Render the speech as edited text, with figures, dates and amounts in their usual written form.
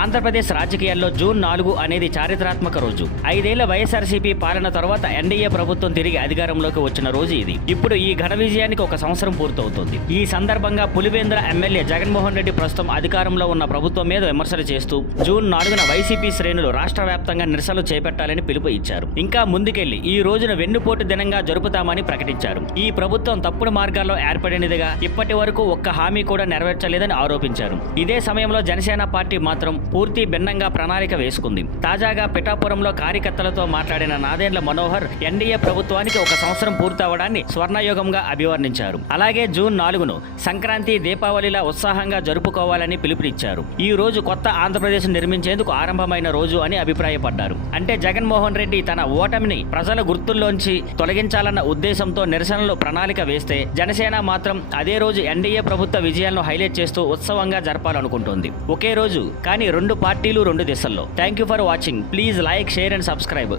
ఆంధ్రప్రదేశ్ రాజకీయాల్లో జూన్ 4 అనేది చారిత్రాత్మక రోజు. 5 ఏళ్ల వైఎస్ఆర్సీపీ పాలన తర్వాత ఎన్డీఏ ప్రభుత్వం తిరిగి అధికారంలోకి వచ్చిన రోజు ఇది. ఇప్పుడు ఈ ఘన విజయానికి ఒక సంవత్సరం పూర్తవుతోంది. ఈ సందర్భంగా పులివెందుల ఎమ్మెల్యే జగన్మోహన్ రెడ్డి ప్రస్తుతం అధికారంలో ఉన్న ప్రభుత్వం మీద విమర్శలు చేస్తూ జూన్ 4న వైసీపీ శ్రేణులు రాష్ట్ర వ్యాప్తంగా నిరసనలు చేపట్టాలని పిలుపు ఇచ్చారు. ఇంకా ముందుకెళ్లి ఈ రోజున వెన్నుపోటు దినంగా జరుపుతామని ప్రకటించారు. ఈ ప్రభుత్వం తప్పుడు మార్గాల్లో ఏర్పడినదిగా ఇప్పటి వరకు ఒక్క హామీ కూడా నెరవేర్చలేదని ఆరోపించారు. ఇదే సమయంలో జనసేన పార్టీ మాత్రం పూర్తి భిన్నంగా ప్రణాళిక వేసుకుంది. తాజాగా పిఠాపురంలో కార్యకర్తలతో మాట్లాడిన నాదెండ్ల మనోహర్ ఎన్డీఏ ప్రభుత్వానికి ఒక సంవత్సరం పూర్తవడాన్ని స్వర్ణయుగంగా అభివర్ణించారు. అలాగే జూన్ 4ను సంక్రాంతి, దీపావళిలా ఉత్సాహంగా జరుపుకోవాలని పిలుపునిచ్చారు. ఈ రోజు కొత్త ఆంధ్రప్రదేశ్ నిర్మించేందుకు ఆరంభమైన రోజు అని అభిప్రాయపడ్డారు. అంటే జగన్మోహన్ రెడ్డి తన ఓటమిని ప్రజల గుర్తుల్లోంచి తొలగించాలన్న ఉద్దేశంతో నిరసనలు ప్రణాళిక వేస్తే జనసేన మాత్రం అదే రోజు ఎన్డీఏ ప్రభుత్వ విజయాలను హైలైట్ చేస్తూ ఉత్సవంగా జరపాలనుకుంటోంది. ఒకే రోజు కానీ రెండు పార్టీలు రెండు దిశల్లో. Thank you for watching. Please like, share and subscribe.